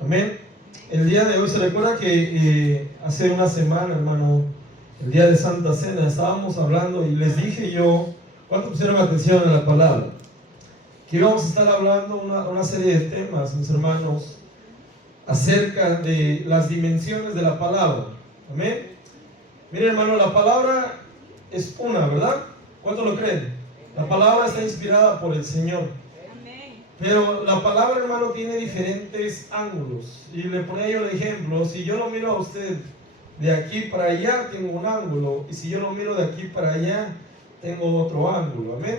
Amén. El día de hoy se recuerda que hace una semana, hermano, el día de Santa Cena, estábamos hablando y les dije yo, ¿cuánto pusieron atención en la palabra? Que íbamos a estar hablando una serie de temas, mis hermanos, acerca de las dimensiones de la palabra. Amén. Miren, hermano, la palabra es una, ¿verdad? ¿Cuánto lo creen? La palabra está inspirada por el Señor. Pero la palabra, hermano, tiene diferentes ángulos. Y le ponía yo el ejemplo: si yo lo miro a usted de aquí para allá, tengo un ángulo. Y si yo lo miro de aquí para allá, tengo otro ángulo. Amén.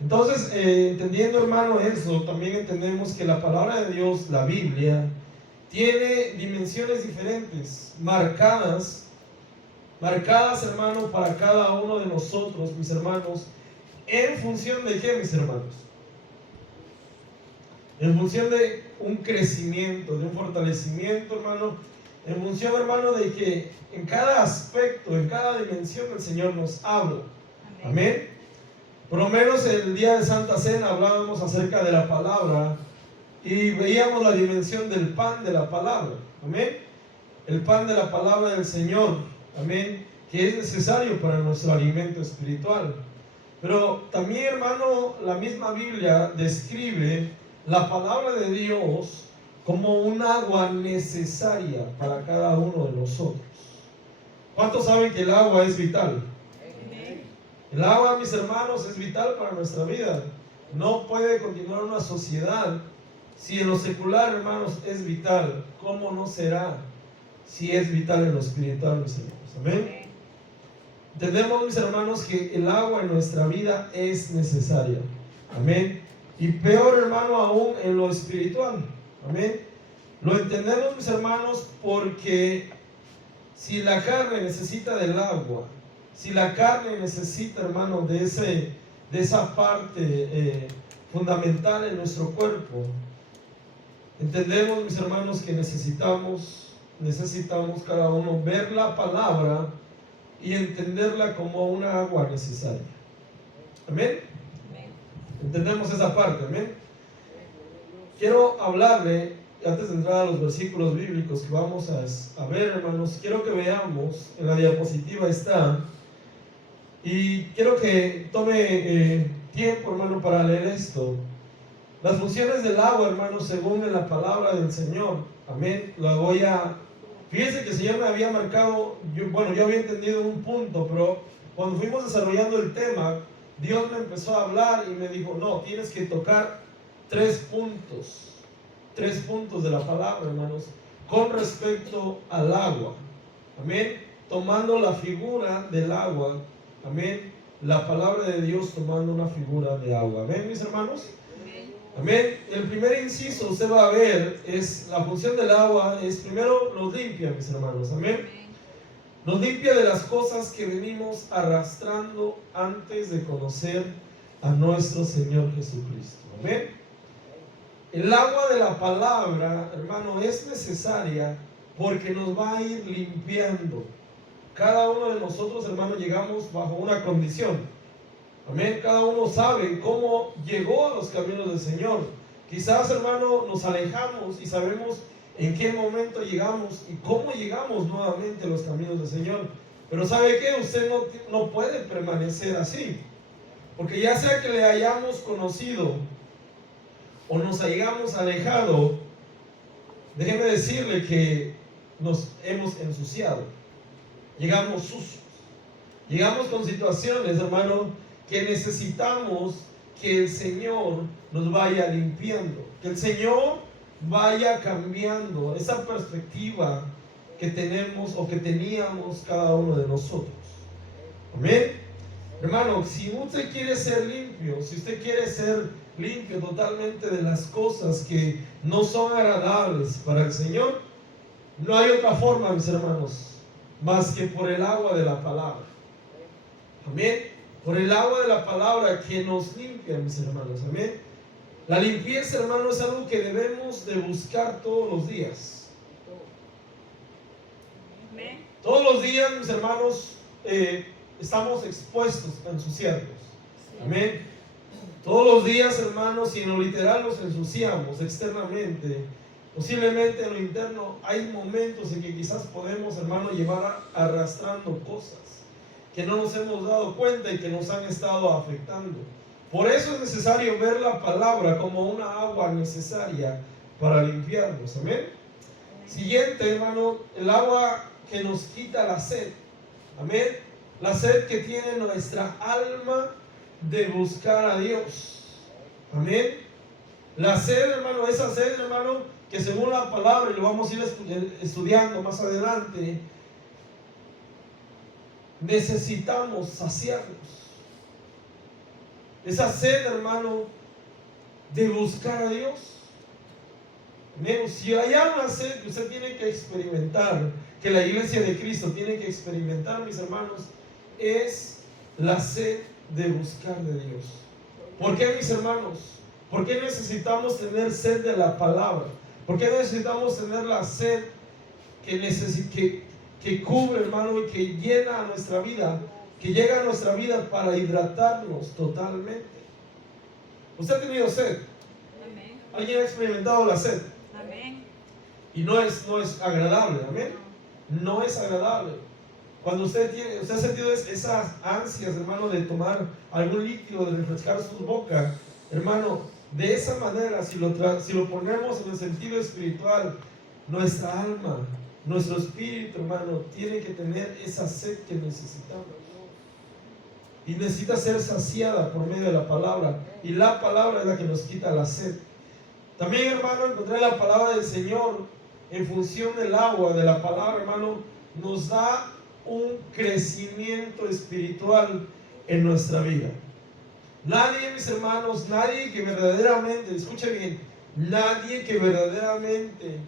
Entonces, entendiendo, hermano, eso, también entendemos que la palabra de Dios, la Biblia, tiene dimensiones diferentes, marcadas, hermano, para cada uno de nosotros, mis hermanos. ¿En función de qué, mis hermanos? En función de un crecimiento, de un fortalecimiento, hermano. En función, hermano, de que en cada aspecto, en cada dimensión, el Señor nos habla. Amén. Por lo menos el día de Santa Cena hablábamos acerca de la palabra y veíamos la dimensión del pan de la palabra. Amén. El pan de la palabra del Señor. Amén. Que es necesario para nuestro alimento espiritual. Pero también, hermano, la misma Biblia describe la palabra de Dios como un agua necesaria para cada uno de nosotros. ¿Cuántos saben que el agua es vital? El agua, mis hermanos, es vital para nuestra vida. No puede continuar una sociedad si en lo secular, hermanos, es vital. ¿Cómo no será si es vital en lo espiritual, mis hermanos? Amén. Entendemos, mis hermanos, que el agua en nuestra vida es necesaria. Amén. Y peor, hermano, aún en lo espiritual. Amén. Lo entendemos, mis hermanos, porque si la carne necesita del agua, si la carne necesita, hermano, de esa parte fundamental en nuestro cuerpo, entendemos, mis hermanos, que necesitamos cada uno ver la palabra y entenderla como una agua necesaria. Amén. Entendemos esa parte, amén. Quiero hablarle, antes de entrar a los versículos bíblicos que vamos a ver, hermanos, quiero que veamos, en la diapositiva está, y quiero que tome tiempo, hermano, para leer esto. Las funciones del agua, hermanos, según en la palabra del Señor, amén. Fíjense que el Señor me había marcado, yo había entendido un punto, pero cuando fuimos desarrollando el tema, Dios me empezó a hablar y me dijo: no, tienes que tocar tres puntos de la palabra, hermanos, con respecto al agua. Amén. Tomando la figura del agua. Amén. La palabra de Dios tomando una figura de agua. Amén, mis hermanos. Amén. El primer inciso, usted va a ver, es la función del agua, es primero nos limpia, mis hermanos. Amén. Nos limpia de las cosas que venimos arrastrando antes de conocer a nuestro Señor Jesucristo. Amén. El agua de la palabra, hermano, es necesaria porque nos va a ir limpiando. Cada uno de nosotros, hermano, llegamos bajo una condición. Amén. Cada uno sabe cómo llegó a los caminos del Señor. Quizás, hermano, nos alejamos y sabemos en qué momento llegamos y cómo llegamos nuevamente a los caminos del Señor. Pero ¿sabe qué? Usted no puede permanecer así. Porque ya sea que le hayamos conocido o nos hayamos alejado, déjeme decirle que nos hemos ensuciado. Llegamos sucios. Llegamos con situaciones, hermano, que necesitamos que el Señor nos vaya limpiando. Que el Señor vaya cambiando esa perspectiva que tenemos o que teníamos cada uno de nosotros. Amén. Hermano, si usted quiere ser limpio, si usted quiere ser limpio totalmente de las cosas que no son agradables para el Señor, no hay otra forma, mis hermanos, más que por el agua de la palabra. Amén. Por el agua de la palabra que nos limpia, mis hermanos. Amén. La limpieza, hermano, es algo que debemos de buscar todos los días. Todos los días, mis hermanos, estamos expuestos a ensuciarnos. Amén. Todos los días, hermanos, y en lo literal nos ensuciamos externamente Posiblemente en lo interno hay momentos en que quizás podemos, hermano, llevar arrastrando cosas que no nos hemos dado cuenta y que nos han estado afectando. Por eso es necesario ver la palabra como una agua necesaria para limpiarnos. Amén. Siguiente, hermano, el agua que nos quita la sed. Amén. La sed que tiene nuestra alma de buscar a Dios. Amén. La sed, hermano, esa sed, hermano, que según la palabra, y lo vamos a ir estudiando más adelante, necesitamos saciarnos. Esa sed, hermano, de buscar a Dios. Amén. Si hay una sed que usted tiene que experimentar, que la iglesia de Cristo tiene que experimentar, mis hermanos, es la sed de buscar de Dios. ¿Por qué, mis hermanos? ¿Por qué necesitamos tener sed de la palabra? ¿Por qué necesitamos tener la sed que cubre, hermano, y que llena a nuestra vida, que llega a nuestra vida para hidratarnos totalmente? ¿Usted ha tenido sed? Amén. ¿Alguien ha experimentado la sed? Amén. Y no es agradable, amén. No es agradable. Cuando usted ha sentido esas ansias, hermano, de tomar algún líquido, de refrescar su boca, hermano, de esa manera, si lo ponemos en el sentido espiritual, nuestra alma, nuestro espíritu, hermano, tiene que tener esa sed que necesitamos. Y necesita ser saciada por medio de la palabra. Y la palabra es la que nos quita la sed. También, hermano, encontrar la palabra del Señor en función del agua, de la palabra, hermano, nos da un crecimiento espiritual en nuestra vida. Nadie, mis hermanos, nadie que verdaderamente, escuche bien, nadie que verdaderamente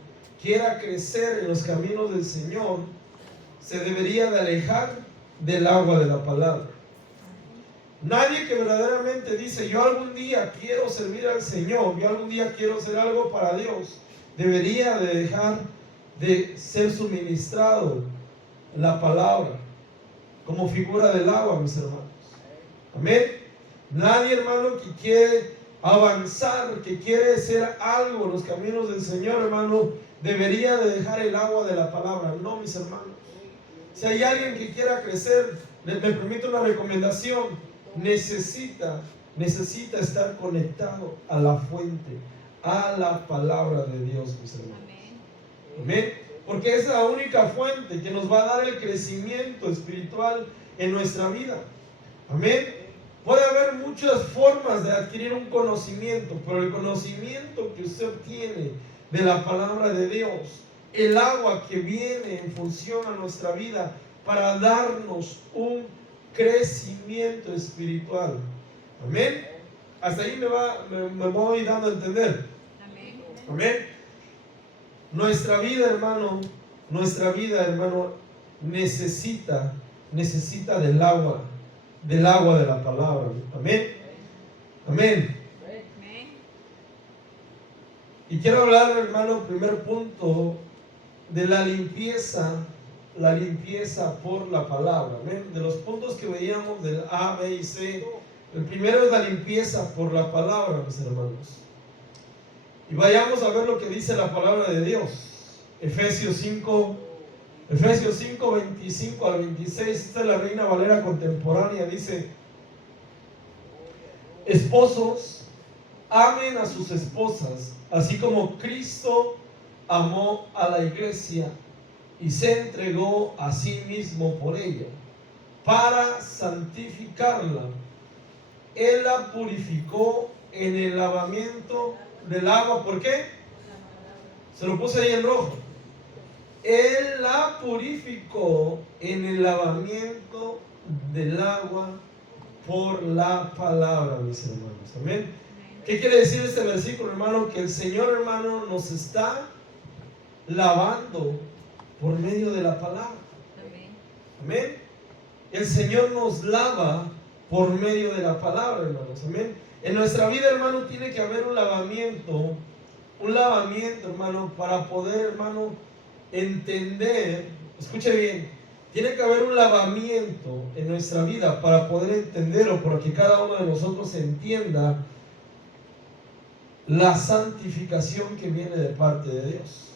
quiera crecer en los caminos del Señor se debería de alejar del agua de la palabra. Nadie que verdaderamente dice, yo algún día quiero servir al Señor, yo algún día quiero hacer algo para Dios, debería de dejar de ser suministrado la palabra como figura del agua, mis hermanos. Amén. Nadie, hermano, que quiere avanzar, que quiere hacer algo en los caminos del Señor, hermano, debería de dejar el agua de la palabra. No, mis hermanos. Si hay alguien que quiera crecer, me permito una recomendación. Necesita estar conectado a la fuente, a la palabra de Dios, mis hermanos. Amén. Porque es la única fuente que nos va a dar el crecimiento espiritual en nuestra vida. Amén. Puede haber muchas formas de adquirir un conocimiento, pero el conocimiento que usted obtiene de la palabra de Dios, el agua que viene en función a nuestra vida para darnos un crecimiento espiritual. Amén. Hasta ahí me voy dando a entender. Amén. Nuestra vida, hermano, necesita del agua de la palabra. Amén. Amén. Y quiero hablar, hermano, primer punto, de la limpieza por la palabra. Amén. De los puntos que veíamos del A, B y C, el primero es la limpieza por la palabra, mis hermanos. Y vayamos a ver lo que dice la palabra de Dios. Efesios 5, 25 al 26. Esta es la Reina Valera contemporánea. Dice: esposos, amen a sus esposas, así como Cristo amó a la iglesia y se entregó a sí mismo por ella, para santificarla. Él la purificó en el lavamiento del agua. ¿Por qué? Se lo puse ahí en rojo. Él la purificó en el lavamiento del agua por la palabra, mis hermanos. Amén. ¿Qué quiere decir este versículo, hermano? Que el Señor, hermano, nos está lavando por medio de la palabra. Amén. El Señor nos lava por medio de la palabra, hermanos. Amén. En nuestra vida, hermano, tiene que haber un lavamiento, hermano, para poder, hermano, entender. Escuche bien, tiene que haber un lavamiento en nuestra vida para poder entender, o para que cada uno de nosotros entienda la santificación que viene de parte de Dios.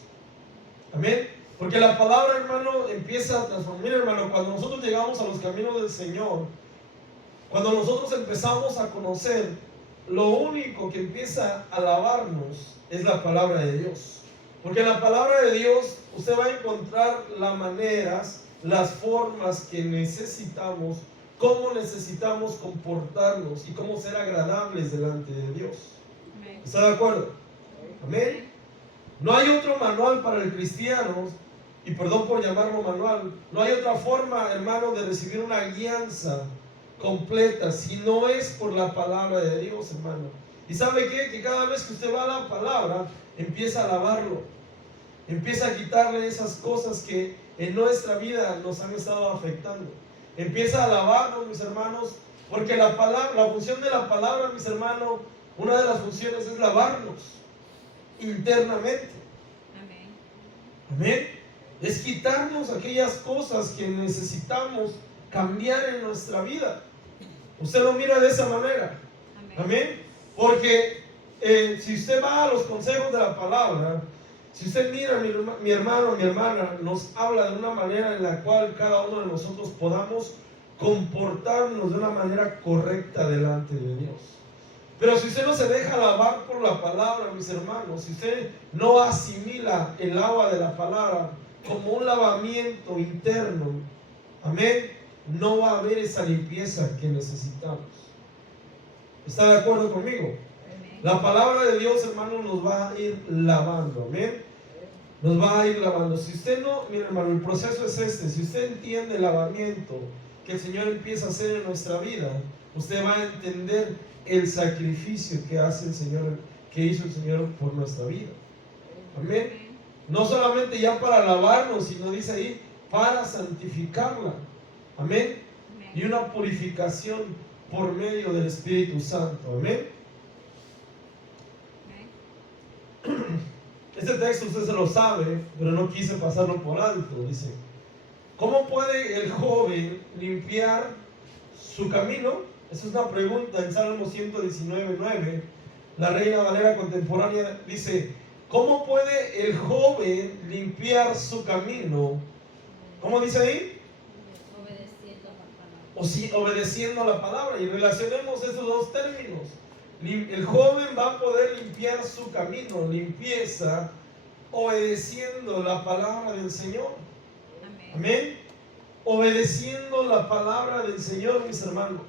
Amén. Porque la palabra, hermano, empieza a transformar. Mira, hermano, cuando nosotros llegamos a los caminos del Señor, cuando nosotros empezamos a conocer, lo único que empieza a lavarnos es la palabra de Dios. Porque en la palabra de Dios usted va a encontrar las maneras, las formas que necesitamos, cómo necesitamos comportarnos y cómo ser agradables delante de Dios. ¿Está de acuerdo? Amén. No hay otro manual para el cristiano, y perdón por llamarlo manual, no hay otra forma, hermano, de recibir una guianza completa si no es por la palabra de Dios, hermano. ¿Y sabe qué? Que cada vez que usted va a la palabra, empieza a lavarlo, empieza a quitarle esas cosas que en nuestra vida nos han estado afectando. Empieza a lavarnos, mis hermanos, porque la función de la palabra, mis hermanos, una de las funciones es lavarnos internamente. Amén. Amén. Es quitarnos aquellas cosas que necesitamos cambiar en nuestra vida. Usted lo mira de esa manera. Amén. Amén. Porque si usted va a los consejos de la palabra, si usted mira, mi hermano, mi hermana, nos habla de una manera en la cual cada uno de nosotros podamos comportarnos de una manera correcta delante de Dios. Pero si usted no se deja lavar por la palabra, mis hermanos, si usted no asimila el agua de la palabra como un lavamiento interno, amén, no va a haber esa limpieza que necesitamos. ¿Está de acuerdo conmigo? Amén. La palabra de Dios, hermano, nos va a ir lavando, amén. Nos va a ir lavando. Si usted no, mire, hermano, el proceso es este. Si usted entiende el lavamiento que el Señor empieza a hacer en nuestra vida, usted va a entender el sacrificio que hace el Señor, que hizo el Señor por nuestra vida. Amén. No solamente ya para lavarnos, sino dice ahí, para santificarla. Amén. Y una purificación por medio del Espíritu Santo. Amén. Este texto usted se lo sabe, pero no quise pasarlo por alto. Dice, ¿cómo puede el joven limpiar su camino? Esa es una pregunta en Salmo 119:9. La Reina Valera contemporánea dice, ¿cómo puede el joven limpiar su camino? ¿Cómo dice ahí? Obedeciendo la palabra. O sí, obedeciendo la palabra. Y relacionemos esos dos términos. El joven va a poder limpiar su camino, limpieza, obedeciendo la palabra del Señor. Amén. Amén. Obedeciendo la palabra del Señor, mis hermanos.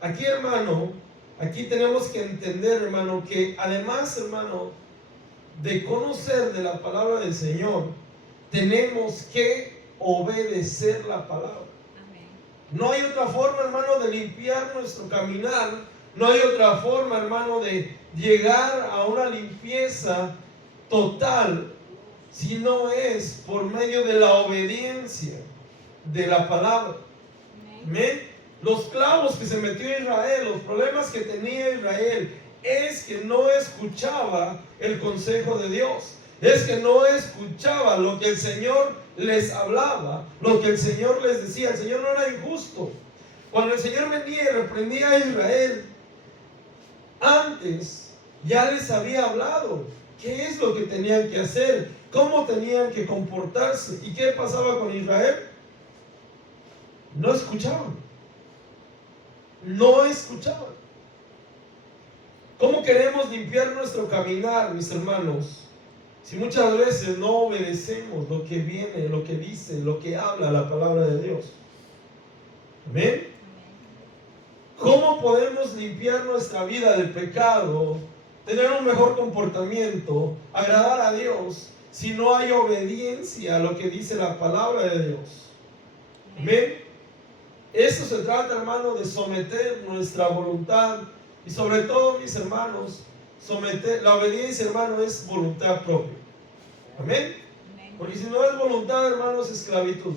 Aquí, hermano, aquí tenemos que entender, hermano, que además, hermano, de conocer de la palabra del Señor, tenemos que obedecer la palabra. Amén. No hay otra forma, hermano, de limpiar nuestro caminar. No hay otra forma, hermano, de llegar a una limpieza total si no es por medio de la obediencia de la palabra. Amén. Los clavos que se metió Israel, los problemas que tenía Israel, es que no escuchaba el consejo de Dios. Es que no escuchaba lo que el Señor les hablaba, lo que el Señor les decía. El Señor no era injusto. Cuando el Señor venía y reprendía a Israel, antes ya les había hablado qué es lo que tenían que hacer, cómo tenían que comportarse. ¿Y qué pasaba con Israel? No escuchaban. No escuchaban. ¿Cómo queremos limpiar nuestro caminar, mis hermanos? Si muchas veces no obedecemos lo que viene, lo que dice, lo que habla la palabra de Dios. Amén. ¿Cómo podemos limpiar nuestra vida del pecado, tener un mejor comportamiento, agradar a Dios, si no hay obediencia a lo que dice la palabra de Dios? Amén. Eso se trata, hermano, de someter nuestra voluntad. Y sobre todo, mis hermanos, someter, la obediencia, hermano, es voluntad propia. Amén. Porque si no es voluntad, hermano, es esclavitud.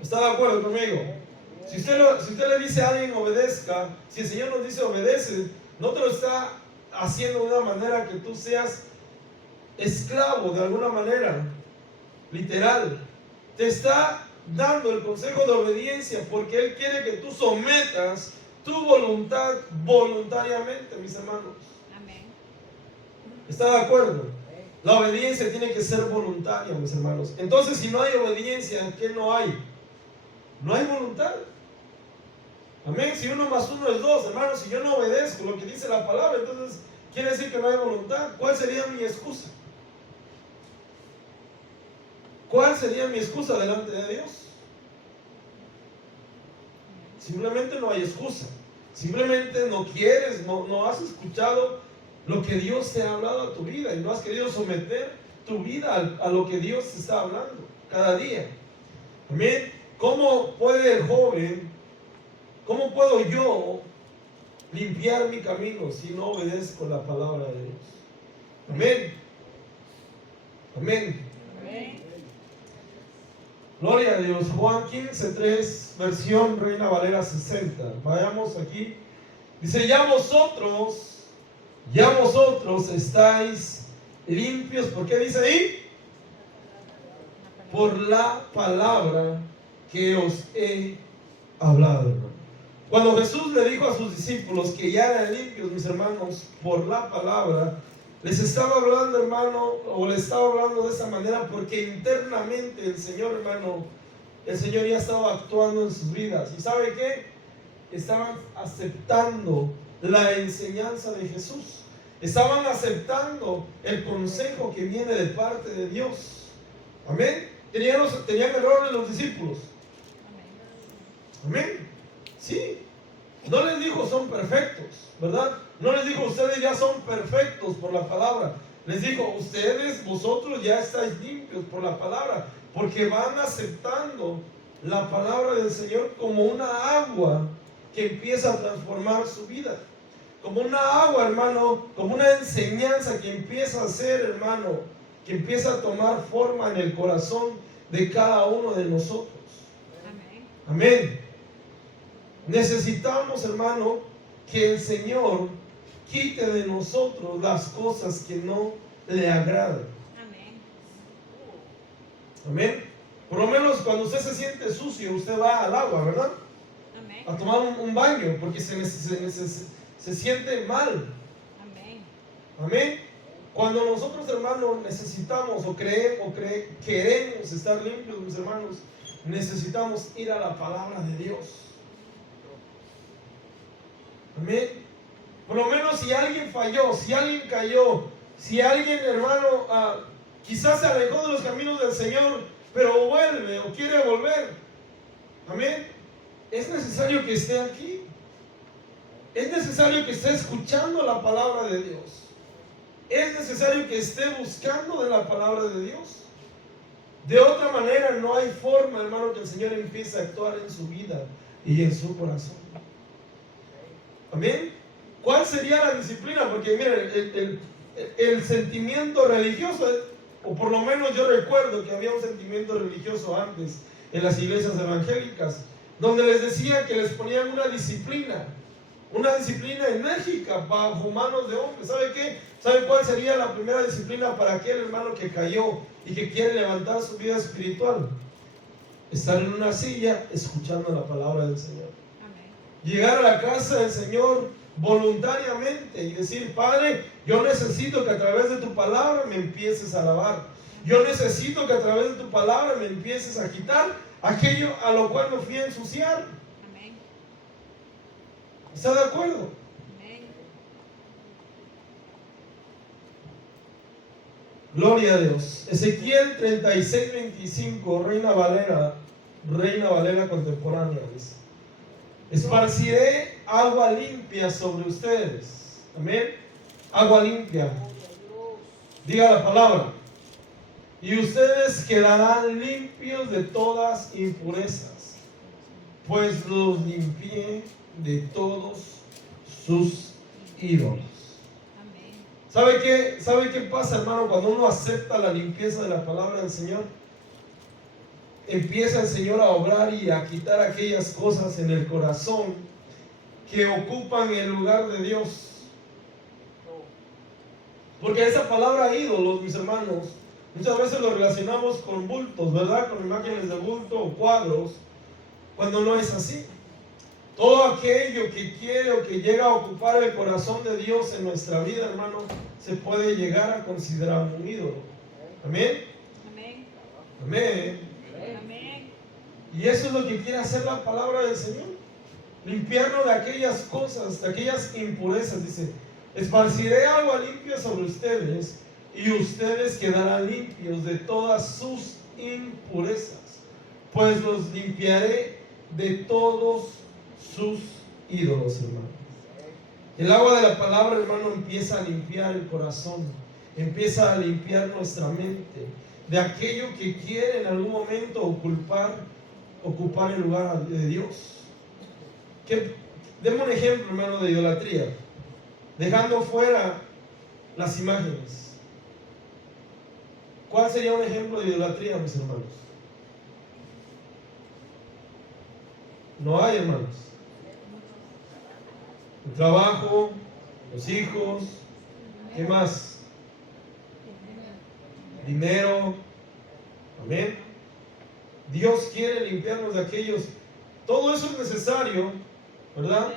¿Está de acuerdo conmigo? Si usted le dice a alguien obedezca, si el Señor nos dice obedece, no te lo está haciendo de una manera que tú seas esclavo de alguna manera, literal. Te está dando el consejo de obediencia porque Él quiere que tú sometas tu voluntad voluntariamente, mis hermanos. Amén. ¿Está de acuerdo? La obediencia tiene que ser voluntaria, mis hermanos. Entonces, si no hay obediencia, ¿qué no hay? No hay voluntad. Amén. Si 1 más 1 es 2, hermanos, si yo no obedezco lo que dice la palabra, entonces quiere decir que no hay voluntad. ¿Cuál sería mi excusa? ¿Cuál sería mi excusa delante de Dios? Simplemente no hay excusa. Simplemente no quieres, no has escuchado lo que Dios te ha hablado a tu vida y no has querido someter tu vida a lo que Dios te está hablando cada día. Amén. ¿Cómo puede el joven, cómo puedo yo limpiar mi camino si no obedezco la palabra de Dios? Amén. Amén. Amén. Gloria a Dios. Juan 15:3, versión Reina Valera 60. Vayamos aquí. Dice, ya vosotros estáis limpios. ¿Por qué dice ahí? Por la palabra que os he hablado, hermano. Cuando Jesús le dijo a sus discípulos que ya eran limpios, mis hermanos, por la palabra, les estaba hablando, hermano, o les estaba hablando de esa manera porque internamente el Señor, hermano, el Señor ya estaba actuando en sus vidas. ¿Y sabe qué? Estaban aceptando la enseñanza de Jesús. Estaban aceptando el consejo que viene de parte de Dios. Amén. Tenían errores los discípulos. Amén. Sí. No les dijo son perfectos, ¿verdad? No les dijo ustedes ya son perfectos por la palabra. Les dijo vosotros ya estáis limpios por la palabra, porque van aceptando la palabra del Señor como una agua que empieza a transformar su vida. Como una agua, hermano, como una enseñanza que empieza a hacer, hermano, que empieza a tomar forma en el corazón de cada uno de nosotros. Amén. Amén. Necesitamos, hermano, que el Señor quite de nosotros las cosas que no le agradan. Amén. Amén. Por lo menos cuando usted se siente sucio, usted va al agua, ¿verdad? Amén. A tomar un baño, porque se siente mal. Amén. Amén. Cuando nosotros, hermanos, necesitamos queremos estar limpios, mis hermanos, necesitamos ir a la palabra de Dios. Amén. Por lo menos si alguien falló, si alguien cayó, si alguien, hermano, quizás se alejó de los caminos del Señor, pero vuelve o quiere volver. Amén. Es necesario que esté aquí. Es necesario que esté escuchando la palabra de Dios. Es necesario que esté buscando de la palabra de Dios. De otra manera no hay forma, hermano, que el Señor empiece a actuar en su vida y en su corazón. Amén. ¿Cuál sería la disciplina? Porque miren, el sentimiento religioso, o por lo menos yo recuerdo que había un sentimiento religioso antes en las iglesias evangélicas, donde les decían que les ponían una disciplina enérgica bajo manos de hombres. ¿Sabe qué? ¿Sabe cuál sería la primera disciplina para aquel hermano que cayó y que quiere levantar su vida espiritual? Estar en una silla escuchando la palabra del Señor. Amén. Llegar a la casa del Señor voluntariamente y decir: Padre, yo necesito que a través de tu palabra me empieces a alabar. Yo necesito que a través de tu palabra me empieces a quitar aquello a lo cual me fui a ensuciar. Amén. ¿Está de acuerdo? Amén. Gloria a Dios. Ezequiel 36:25, Reina Valera contemporánea, dice: esparciré agua limpia sobre ustedes. Amén. Agua limpia. Diga la palabra. Y ustedes quedarán limpios de todas impurezas, pues los limpié de todos sus ídolos. Amén. ¿Sabe qué pasa, hermano? Cuando uno acepta la limpieza de la palabra del Señor, empieza el Señor a obrar y a quitar aquellas cosas en el corazón que ocupan el lugar de Dios. Porque esa palabra ídolos, mis hermanos, muchas veces lo relacionamos con bultos, ¿verdad? Con imágenes de bulto o cuadros, cuando no es así. Todo aquello que quiere o que llega a ocupar el corazón de Dios en nuestra vida, hermano, se puede llegar a considerar un ídolo. Amén. Amén. Amén. Amén. Y eso es lo que quiere hacer la palabra del Señor. Limpiarnos de aquellas cosas, de aquellas impurezas. Dice, esparciré agua limpia sobre ustedes y ustedes quedarán limpios de todas sus impurezas, pues los limpiaré de todos sus ídolos, hermano. El agua de la palabra, hermano, empieza a limpiar el corazón, empieza a limpiar nuestra mente de aquello que quiere en algún momento ocupar el lugar de Dios. Demos un ejemplo, hermano, de idolatría, dejando fuera las imágenes. ¿Cuál sería un ejemplo de idolatría, mis hermanos? No hay, hermanos. El trabajo, los hijos, ¿qué más? Dinero. Amén. Dios quiere limpiarnos de aquellos. Todo eso es necesario, ¿verdad?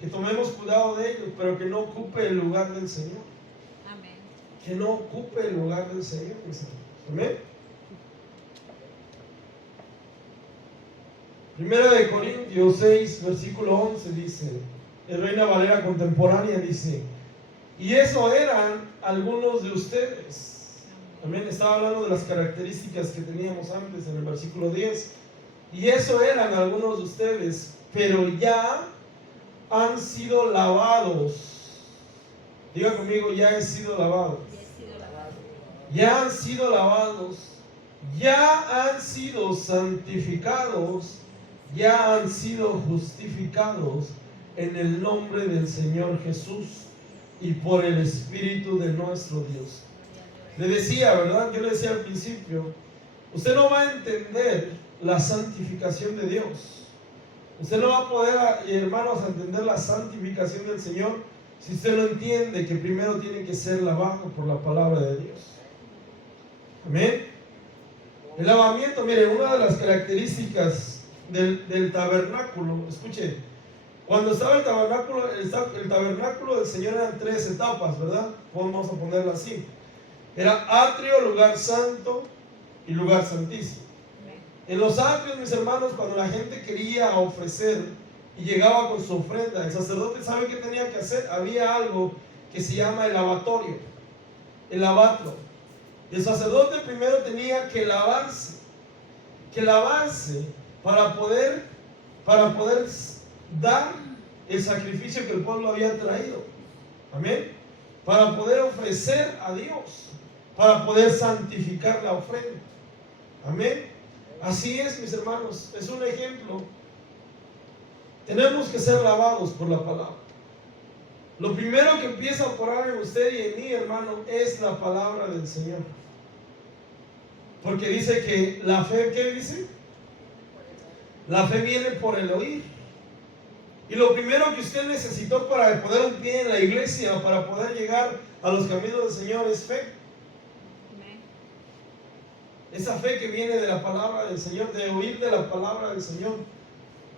Que tomemos cuidado de ellos, pero que no ocupe el lugar del Señor. Amén. Que no ocupe el lugar del Señor, mis hermanos. Amén. Primera de Corintios 6, versículo 11 dice, en Reina Valera contemporánea dice, y eso eran algunos de ustedes. Amén. Estaba hablando de las características que teníamos antes en el versículo 10. Y eso eran algunos de ustedes, pero ya han sido lavados. Diga conmigo, ya he sido lavado. Ya han sido lavados, ya han sido santificados, ya han sido justificados en el nombre del Señor Jesús y por el Espíritu de nuestro Dios. Le decía, ¿verdad? Yo le decía al principio, usted no va a entender la santificación de Dios. Usted no va a poder, hermanos, entender la santificación del Señor si usted no entiende que primero tiene que ser lavado por la palabra de Dios. Amén. El lavamiento, mire, una de las características del tabernáculo, escuche, cuando estaba el tabernáculo del Señor eran 3 etapas, ¿verdad? Vamos a ponerlo así. Era atrio, lugar santo y lugar santísimo. En los atrios, mis hermanos, cuando la gente quería ofrecer y llegaba con su ofrenda, el sacerdote, ¿sabe qué tenía que hacer? Había algo que se llama el lavatorio, el lavatro. El sacerdote primero tenía que lavarse para poder dar el sacrificio que el pueblo había traído. Amén. Para poder ofrecer a Dios, para poder santificar la ofrenda. Amén. Así es, mis hermanos, es un ejemplo. Tenemos que ser lavados por la palabra. Lo primero que empieza a operar en usted y en mí, hermano, es la palabra del Señor. Porque dice que la fe, ¿qué dice? La fe viene por el oír. Y lo primero que usted necesitó para poner un pie en la iglesia, para poder llegar a los caminos del Señor, es fe. Esa fe que viene de la palabra del Señor, de oír de la palabra del Señor.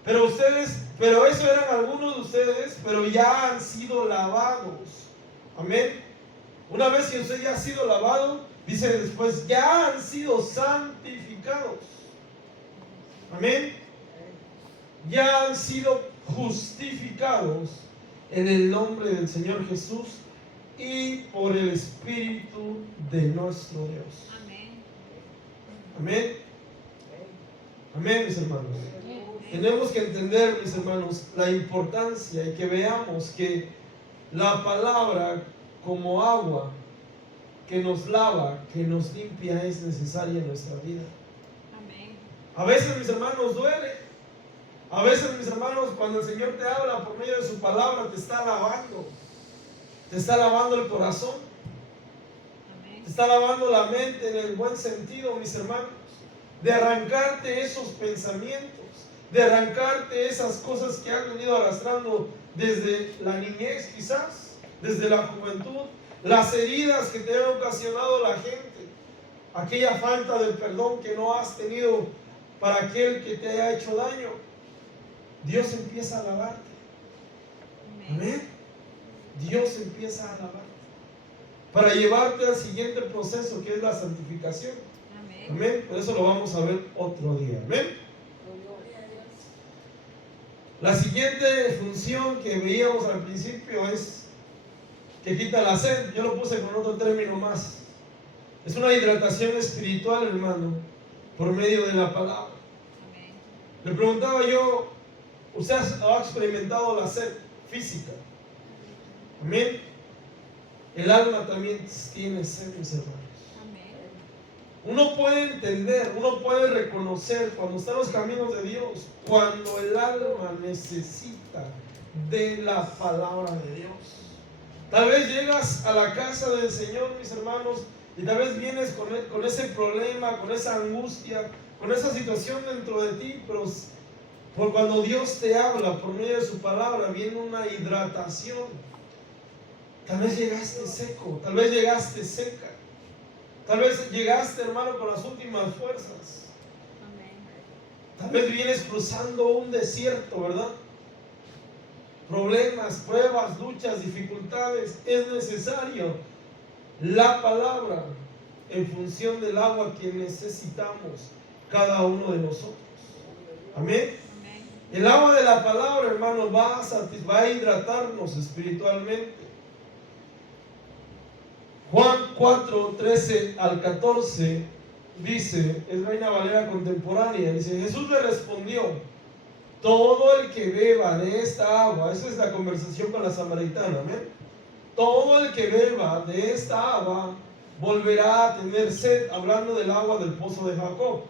Pero eso eran algunos de ustedes, pero ya han sido lavados. Amén. Una vez que usted ya ha sido lavado, dice después, ya han sido santificados. Amén. Ya han sido justificados en el nombre del Señor Jesús y por el Espíritu de nuestro Dios. Amén. Amén. Amén, mis hermanos. Tenemos que entender, mis hermanos, la importancia y que veamos que la palabra como agua que nos lava, que nos limpia, es necesaria en nuestra vida. Amén. A veces, mis hermanos, duele. A veces, mis hermanos, cuando el Señor te habla por medio de su palabra, te está lavando. Te está lavando el corazón. Amén. Te está lavando la mente en el buen sentido, mis hermanos. De arrancarte esos pensamientos, de arrancarte esas cosas que has venido arrastrando desde la niñez, quizás, desde la juventud, las heridas que te ha ocasionado la gente, aquella falta de perdón que no has tenido para aquel que te haya hecho daño. Dios empieza a alabarte. Amén. Dios empieza a alabarte para llevarte al siguiente proceso, que es la santificación. Amén. Por eso lo vamos a ver otro día. Amén. La siguiente función que veíamos al principio es que quita la sed. Yo lo puse con otro término más. Es una hidratación espiritual, hermano, por medio de la palabra. Le preguntaba yo, ¿usted ha experimentado la sed física? Amén. El alma también tiene sed, mis hermanos. Uno puede entender, uno puede reconocer cuando está en los caminos de Dios, cuando el alma necesita de la palabra de Dios. Tal vez llegas a la casa del Señor, mis hermanos, y tal vez vienes con ese problema, con esa angustia, con esa situación dentro de ti, pero por cuando Dios te habla por medio de su palabra, viene una hidratación. Tal vez llegaste seco, tal vez llegaste seca, tal vez llegaste, hermano, con las últimas fuerzas. Tal vez vienes cruzando un desierto, ¿verdad? Problemas, pruebas, luchas, dificultades. Es necesario la palabra en función del agua que necesitamos cada uno de nosotros. Amén. El agua de la palabra, hermano, va a hidratarnos espiritualmente. Juan 4, 13 al 14 dice, es Reina Valera contemporánea, dice: Jesús le respondió: todo el que beba de esta agua, esa es la conversación con la samaritana, ¿amén? Todo el que beba de esta agua volverá a tener sed, hablando del agua del pozo de Jacob.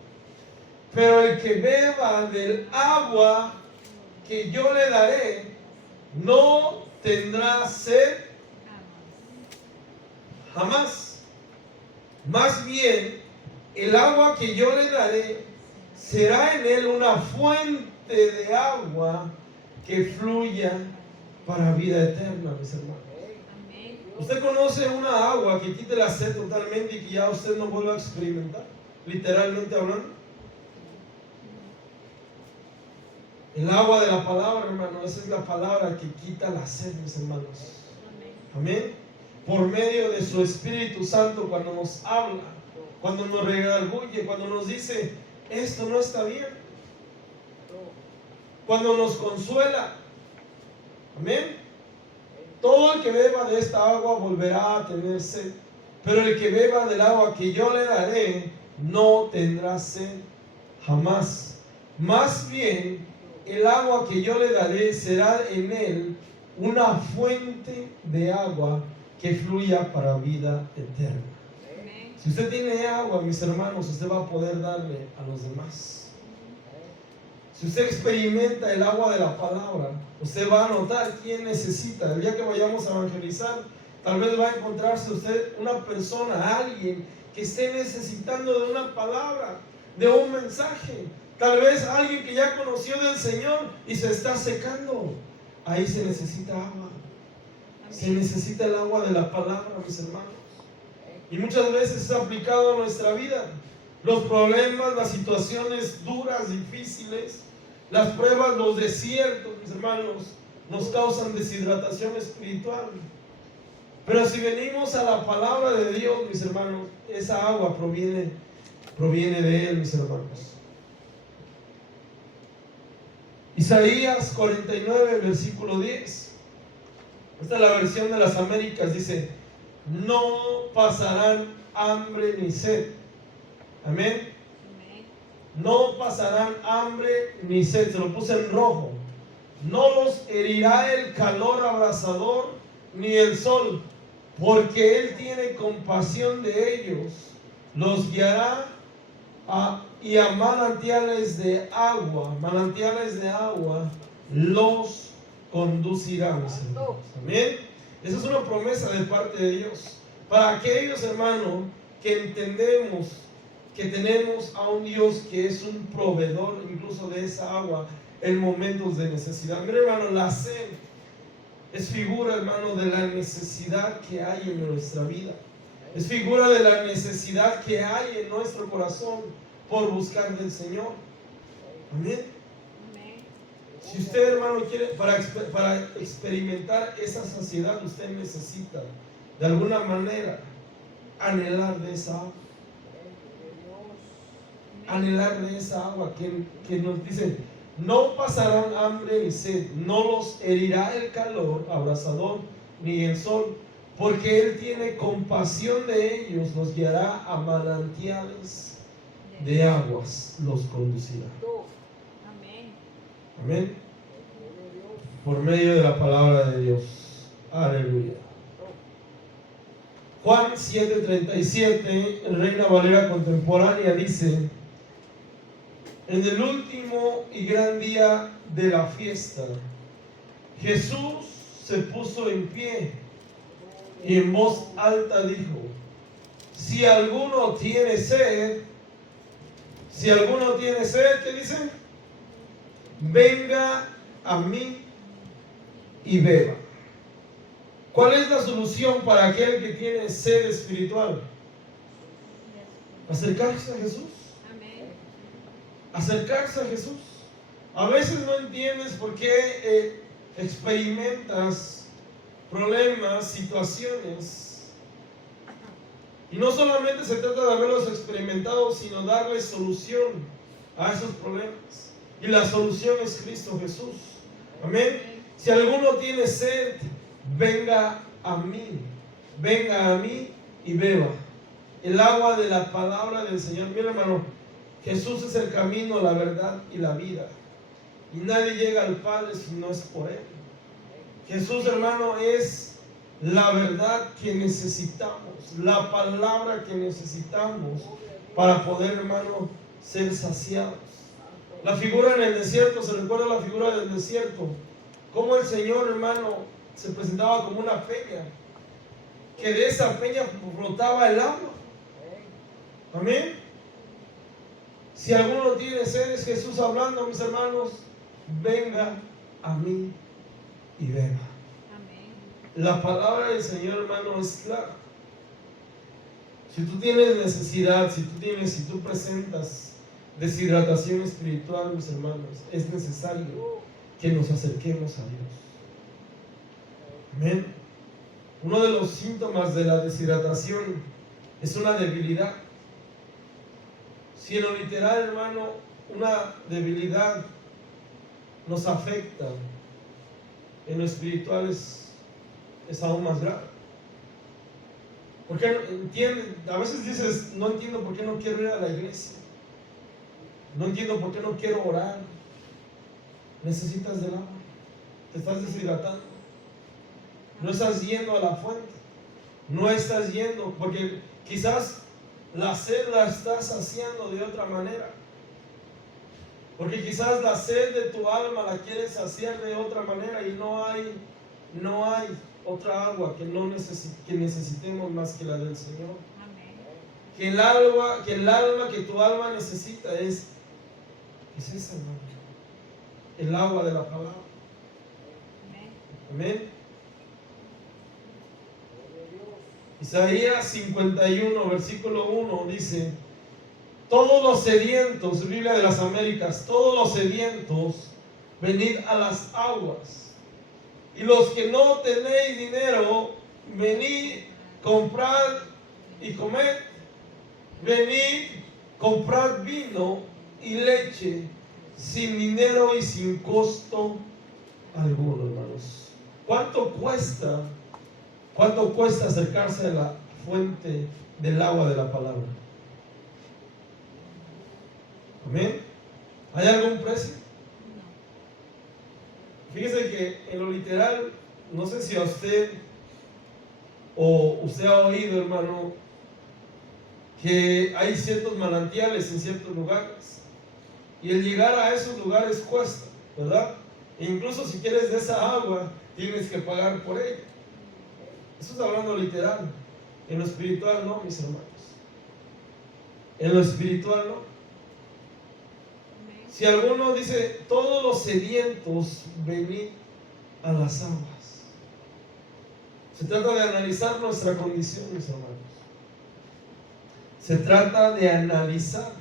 Pero el que beba del agua que yo le daré, no tendrá sed jamás. Más bien, el agua que yo le daré será en él una fuente de agua que fluya para vida eterna, mis hermanos. ¿Usted conoce una agua que quite la sed totalmente y que ya usted no vuelva a experimentar? Literalmente hablando. El agua de la palabra, hermano, esa es la palabra que quita la sed, mis hermanos. Amén. Por medio de su Espíritu Santo, cuando nos habla, cuando nos redarguye, cuando nos dice: esto no está bien, cuando nos consuela. Amén. Todo el que beba de esta agua volverá a tener sed, pero el que beba del agua que yo le daré no tendrá sed jamás. Más bien, el agua que yo le daré será en él una fuente de agua que fluya para vida eterna. Si usted tiene agua, mis hermanos, usted va a poder darle a los demás. Si usted experimenta el agua de la palabra, usted va a notar quién necesita. El día que vayamos a evangelizar, tal vez va a encontrarse usted una persona, alguien que esté necesitando de una palabra, de un mensaje. Tal vez alguien que ya conoció del Señor y se está secando. Ahí se necesita agua. Se necesita el agua de la palabra, mis hermanos. Y muchas veces es aplicado a nuestra vida. Los problemas, las situaciones duras, difíciles, las pruebas, los desiertos, mis hermanos, nos causan deshidratación espiritual. Pero si venimos a la palabra de Dios, mis hermanos, esa agua proviene de Él, mis hermanos. Isaías 49, versículo 10. Esta es la versión de las Américas. Dice: no pasarán hambre ni sed. Amén. No pasarán hambre ni sed. Se lo puse en rojo. No los herirá el calor abrasador ni el sol, porque Él tiene compasión de ellos. Los guiará y a manantiales de agua los conducirá, mis hermanos. Amén. Esa es una promesa de parte de Dios para aquellos, hermanos, que entendemos que tenemos a un Dios que es un proveedor incluso de esa agua en momentos de necesidad. Mira, hermano, la sed es figura, hermano, de la necesidad que hay en nuestra vida. Es figura de la necesidad que hay en nuestro corazón por buscar del Señor. Amén. Si usted, hermano, quiere, para experimentar esa saciedad, usted necesita, de alguna manera, anhelar de esa agua. Anhelar de esa agua que nos dice, no pasarán hambre ni sed, no los herirá el calor abrasador ni el sol, porque Él tiene compasión de ellos, los guiará a manantiales de aguas, los conducirá. Amén. Amén. Por medio de la palabra de Dios. Aleluya. Juan 7:37, en Reina Valera Contemporánea, dice: en el último y gran día de la fiesta, Jesús se puso en pie y en voz alta dijo: si alguno tiene sed, ¿qué dice? Venga a mí y beba. ¿Cuál es la solución para aquel que tiene sed espiritual? Acercarse a Jesús. Amén. Acercarse a Jesús. A veces no entiendes por qué experimentas problemas, situaciones. Y no solamente se trata de haberlos experimentado, sino darle solución a esos problemas. Y la solución es Cristo Jesús. Amén. Si alguno tiene sed, venga a mí y beba. El agua de la palabra del Señor. Mira, hermano, Jesús es el camino, la verdad y la vida. Y nadie llega al Padre si no es por Él. Jesús, hermano, es la verdad que necesitamos, la palabra que necesitamos para poder, hermano, ser saciados. La figura en el desierto, ¿se recuerda la figura del desierto? Cómo el Señor, hermano, se presentaba como una peña, que de esa peña brotaba el agua. Amén. Si alguno tiene sed, es Jesús hablando, mis hermanos: venga a mí y beba. Amén. La palabra del Señor, hermano, es clara. Si tú tienes necesidad, si tú presentas deshidratación espiritual, mis hermanos, es necesario que nos acerquemos a Dios. Amén. Uno de los síntomas de la deshidratación es una debilidad. Si en lo literal, hermano, una debilidad nos afecta, en lo espiritual es aún más grave. Porque a veces dices: no entiendo por qué no quiero ir a la iglesia, no entiendo por qué no quiero orar. Necesitas del agua, te estás deshidratando, no estás yendo a la fuente, no estás yendo, porque quizás la sed la estás saciando de otra manera, porque quizás la sed de tu alma la quieres saciar de otra manera, y no hay otra agua que necesitemos más que la del Señor. Amén. Que tu alma necesita es esa, hermano, el agua de la palabra. Amén. Isaías 51, versículo 1 dice: todos los sedientos, Biblia de las Américas, todos los sedientos, venid a las aguas. Y los que no tenéis dinero, venid, comprad y comed. Venid, comprad vino y leche, sin dinero y sin costo alguno, hermanos. ¿Cuánto cuesta acercarse a la fuente del agua de la palabra? Amén. ¿Hay algún precio? Fíjese que en lo literal, no sé si a usted o usted ha oído, hermano, que hay ciertos manantiales en ciertos lugares, y el llegar a esos lugares cuesta, ¿verdad? E incluso si quieres de esa agua, tienes que pagar por ella. Eso está hablando literal. En lo espiritual no, mis hermanos. En lo espiritual no. Si alguno dice: todos los sedientos, venid a las aguas. Se trata de analizar nuestra condición, mis hermanos. Se trata de analizar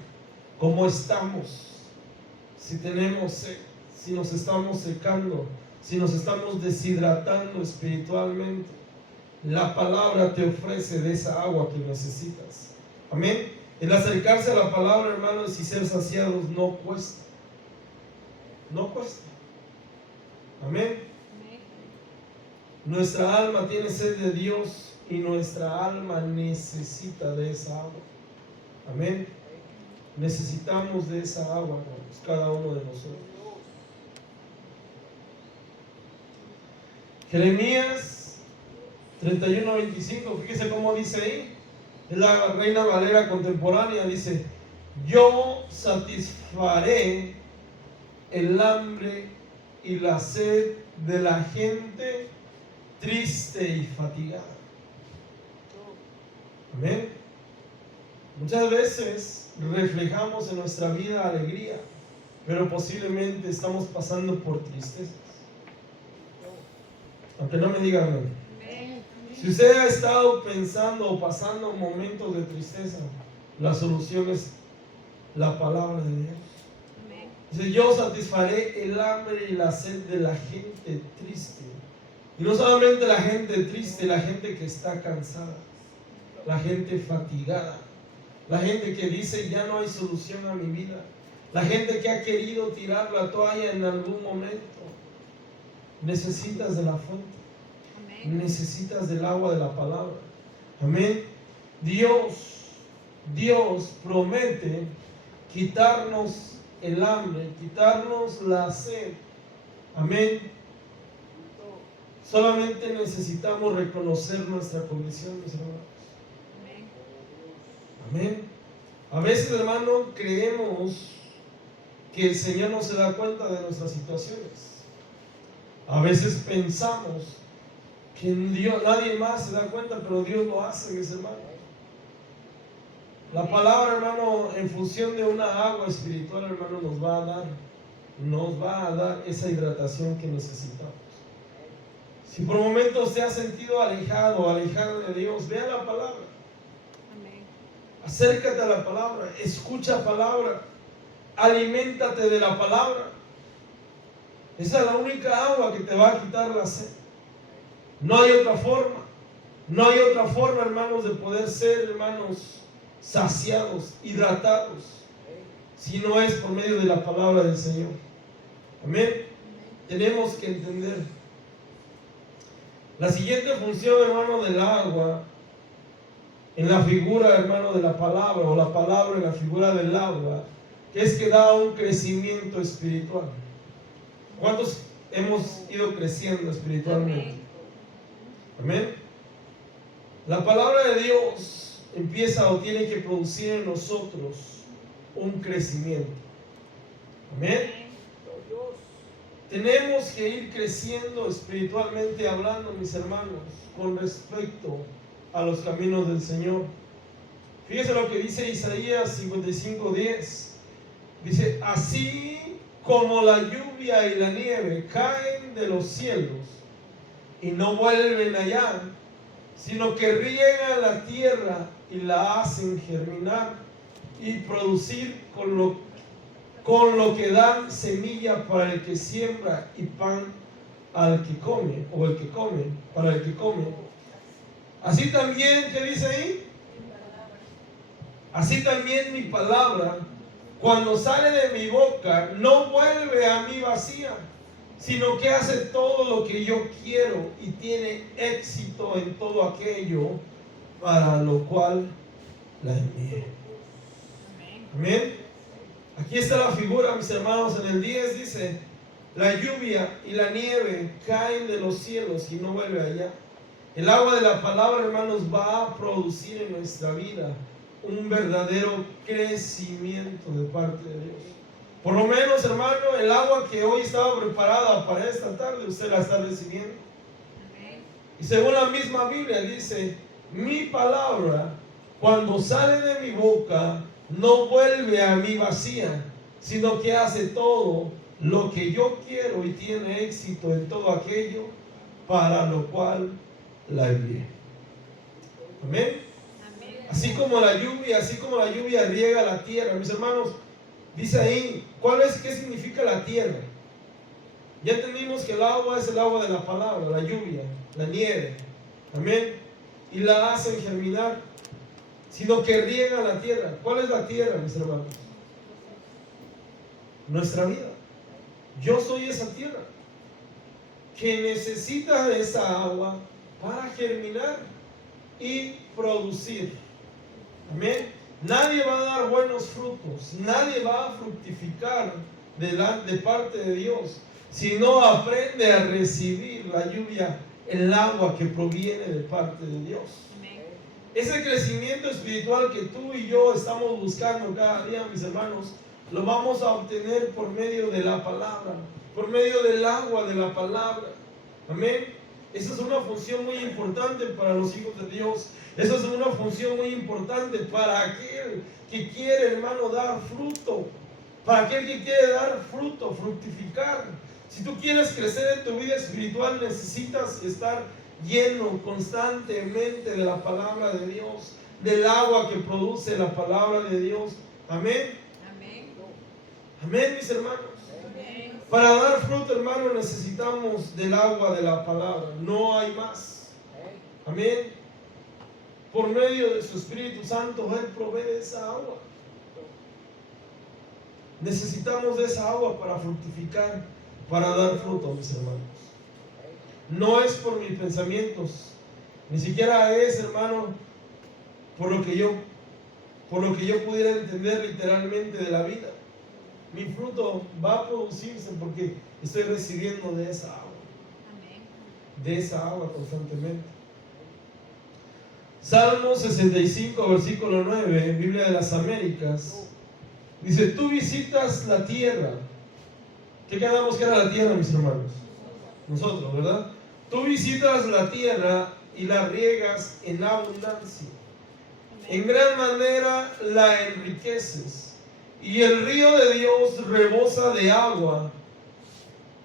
cómo estamos. Si tenemos sed, si nos estamos secando, si nos estamos deshidratando espiritualmente. La palabra te ofrece de esa agua que necesitas. Amén. El acercarse a la palabra, hermanos, y ser saciados no cuesta. No cuesta. Amén. Nuestra alma tiene sed de Dios y nuestra alma necesita de esa agua. Amén. Necesitamos de esa agua, hermanos, cada uno de nosotros. Jeremías 31:25, fíjese cómo dice ahí. Es la Reina Valera contemporánea, dice: yo satisfaré el hambre y la sed de la gente triste y fatigada. Amén. Muchas veces reflejamos en nuestra vida alegría, pero posiblemente estamos pasando por tristezas. Aunque no me digan amén. Si usted ha estado pensando o pasando momentos de tristeza, la solución es la palabra de Dios. Dice: yo satisfaré el hambre y la sed de la gente triste. Y no solamente la gente triste, la gente que está cansada, la gente fatigada, la gente que dice: ya no hay solución a mi vida, la gente que ha querido tirar la toalla en algún momento. Necesitas de la fuente. Amén. Necesitas del agua de la palabra. Amén. Dios promete quitarnos el hambre, quitarnos la sed. Amén. Solamente necesitamos reconocer nuestra condición, mis hermanos. Amén. A veces, hermano, creemos que el Señor no se da cuenta de nuestras situaciones. A veces pensamos que Dios, nadie más se da cuenta, pero Dios lo hace, mis hermanos. La palabra, hermano, en función de una agua espiritual, hermano, nos va a dar esa hidratación que necesitamos. Si por momentos te has sentido alejado de Dios, vea la palabra. Amén. Acércate a la palabra, escucha palabra, aliméntate de la palabra. Esa es la única agua que te va a quitar la sed. No hay otra forma. No hay otra forma, hermanos, de poder ser, hermanos, saciados, hidratados, si no es por medio de la palabra del Señor. Amén. Tenemos que entender la siguiente función, hermano, del agua en la figura, hermano, de la palabra, o la palabra en la figura del agua, que es que da un crecimiento espiritual. ¿Cuántos hemos ido creciendo espiritualmente? Amén. La palabra de Dios empieza o tiene que producir en nosotros un crecimiento. Amén. Tenemos que ir creciendo espiritualmente hablando, mis hermanos, con respecto a los caminos del Señor. Fíjese lo que dice Isaías 55:10. Dice: así como la lluvia y la nieve caen de los cielos y no vuelven allá, sino que riegan la tierra y la hacen germinar y producir con lo que dan semilla para el que siembra y pan al que come, o el que come para el que come. Así también, ¿qué dice ahí? Así también mi palabra, cuando sale de mi boca, no vuelve a mí vacía, sino que hace todo lo que yo quiero y tiene éxito en todo aquello para lo cual la envié. Amén. Aquí está la figura, mis hermanos. En el 10 dice: la lluvia y la nieve caen de los cielos y no vuelve allá. El agua de la palabra, hermanos, va a producir en nuestra vida un verdadero crecimiento de parte de Dios. Por lo menos, hermano, el agua que hoy estaba preparada para esta tarde, usted la está recibiendo. Y según la misma Biblia dice: mi palabra, cuando sale de mi boca, no vuelve a mí vacía, sino que hace todo lo que yo quiero y tiene éxito en todo aquello para lo cual la envié. Amén. Así como la lluvia riega la tierra, mis hermanos, dice ahí, ¿qué significa la tierra? Ya entendimos que el agua es el agua de la palabra, la lluvia, la nieve. Amén. Y la hacen germinar, sino que riega la tierra. ¿Cuál es la tierra, mis hermanos? Nuestra vida. Yo soy esa tierra que necesita de esa agua para germinar y producir. Amén. Nadie va a dar buenos frutos, nadie va a fructificar de parte de Dios si no aprende a recibir la lluvia, el agua que proviene de parte de Dios. Amén. Ese crecimiento espiritual que tú y yo estamos buscando cada día, mis hermanos, lo vamos a obtener por medio de la palabra, por medio del agua de la palabra. Amén. Esa es una función muy importante para los hijos de Dios. Esa es una función muy importante para aquel que quiere, hermano, dar fruto. Para aquel que quiere dar fruto, fructificar. Si tú quieres crecer en tu vida espiritual, necesitas estar lleno constantemente de la palabra de Dios, del agua que produce la palabra de Dios. Amén. Amén. Amén, mis hermanos. Amén. Para dar fruto, hermano, necesitamos del agua de la palabra. No hay más. Amén. Por medio de su Espíritu Santo, Él provee esa agua. Necesitamos de esa agua para fructificar, para dar fruto, mis hermanos. No es por mis pensamientos, ni siquiera es, hermano, por lo que yo pudiera entender literalmente de la vida. Mi fruto va a producirse porque estoy recibiendo de esa agua, Amén. de esa agua constantemente. Salmo 65, versículo 9, Biblia de las Américas, dice: tú visitas la tierra. ¿Qué quedamos que era la tierra, mis hermanos? Nosotros, ¿verdad? Tú visitas la tierra y la riegas en abundancia. En gran manera la enriqueces. Y el río de Dios rebosa de agua.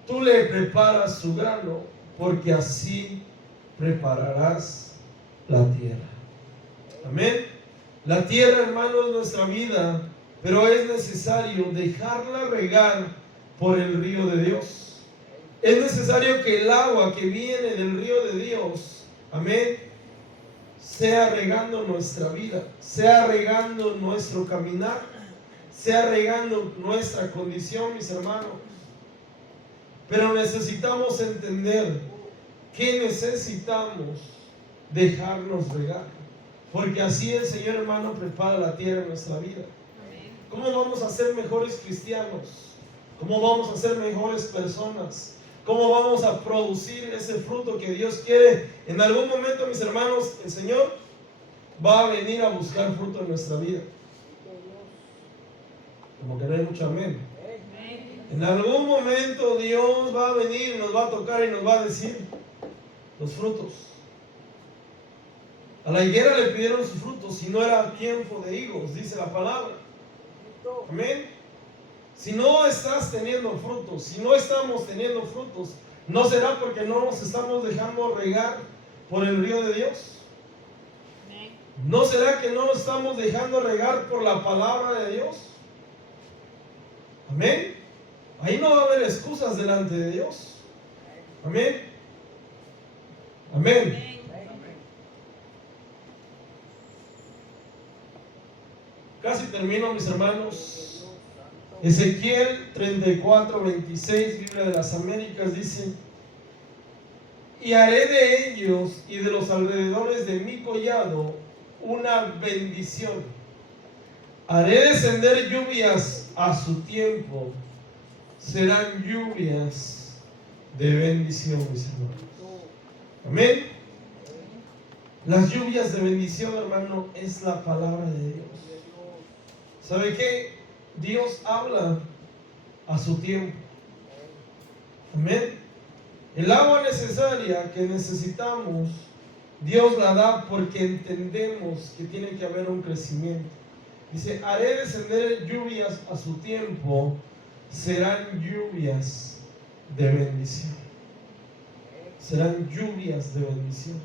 Tú le preparas su grano, porque así prepararás la tierra. Amén. La tierra, hermano, es nuestra vida, pero es necesario dejarla regar por el río de Dios. Es necesario que el agua que viene del río de Dios, amén, sea regando nuestra vida, sea regando nuestro caminar, sea regando nuestra condición, mis hermanos. Pero necesitamos entender que necesitamos dejarnos regar, porque así el Señor, hermano, prepara la tierra en nuestra vida. Amén. ¿Cómo vamos a ser mejores cristianos? ¿Cómo vamos a ser mejores personas? ¿Cómo vamos a producir ese fruto que Dios quiere? En algún momento, mis hermanos, el Señor va a venir a buscar fruto en nuestra vida. Como que no hay mucho amén. Amén. En algún momento Dios va a venir, nos va a tocar y nos va a decir los frutos. A la higuera le pidieron sus frutos si no era tiempo de higos, dice la palabra. Amén. Si no estás teniendo frutos, si no estamos teniendo frutos, ¿no será porque no nos estamos dejando regar por el río de Dios? Amén. ¿No será que no nos estamos dejando regar por la palabra de Dios? Amén. Ahí no va a haber excusas delante de Dios. Amén. Amén. Amén. Casi termino, mis hermanos. Ezequiel 34:26, Biblia de las Américas, dice: y haré de ellos y de los alrededores de mi collado una bendición. Haré descender lluvias a su tiempo. Serán lluvias de bendición, mis hermanos. Amén. Las lluvias de bendición, hermano, es la palabra de Dios. ¿Sabe qué? Dios habla a su tiempo. Amén. El agua necesaria que necesitamos, Dios la da porque entendemos que tiene que haber un crecimiento. Dice: haré descender lluvias a su tiempo, serán lluvias de bendición. Serán lluvias de bendición.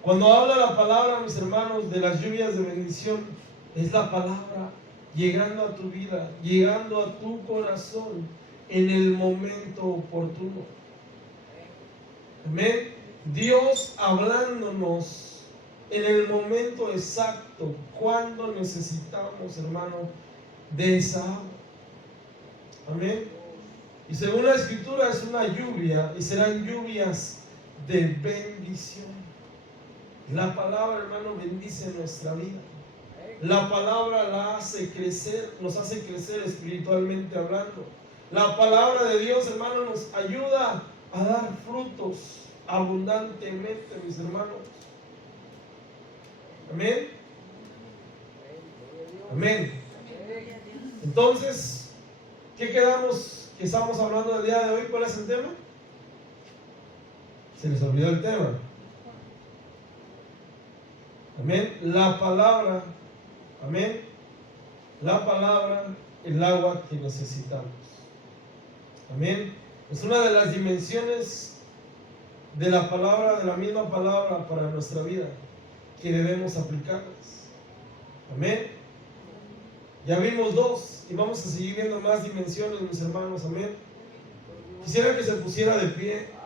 Cuando habla la palabra, mis hermanos, de las lluvias de bendición, es la palabra llegando a tu vida, llegando a tu corazón, en el momento oportuno. Amén. Dios hablándonos en el momento exacto, cuando necesitamos, hermano, de esa agua. Amén. Y según la Escritura es una lluvia y serán lluvias de bendición. La palabra, hermano, bendice nuestra vida. La palabra la hace crecer, nos hace crecer espiritualmente hablando. La palabra de Dios, hermano, nos ayuda a dar frutos abundantemente, mis hermanos. Amén. Amén. Entonces, ¿qué quedamos que estamos hablando del día de hoy? ¿Cuál es el tema? Se les olvidó el tema. Amén. La palabra. Amén. La palabra, el agua que necesitamos. Amén. Es una de las dimensiones de la palabra, de la misma palabra para nuestra vida, que debemos aplicarlas. Amén. Ya vimos dos y vamos a seguir viendo más dimensiones, mis hermanos. Amén. Quisiera que se pusiera de pie.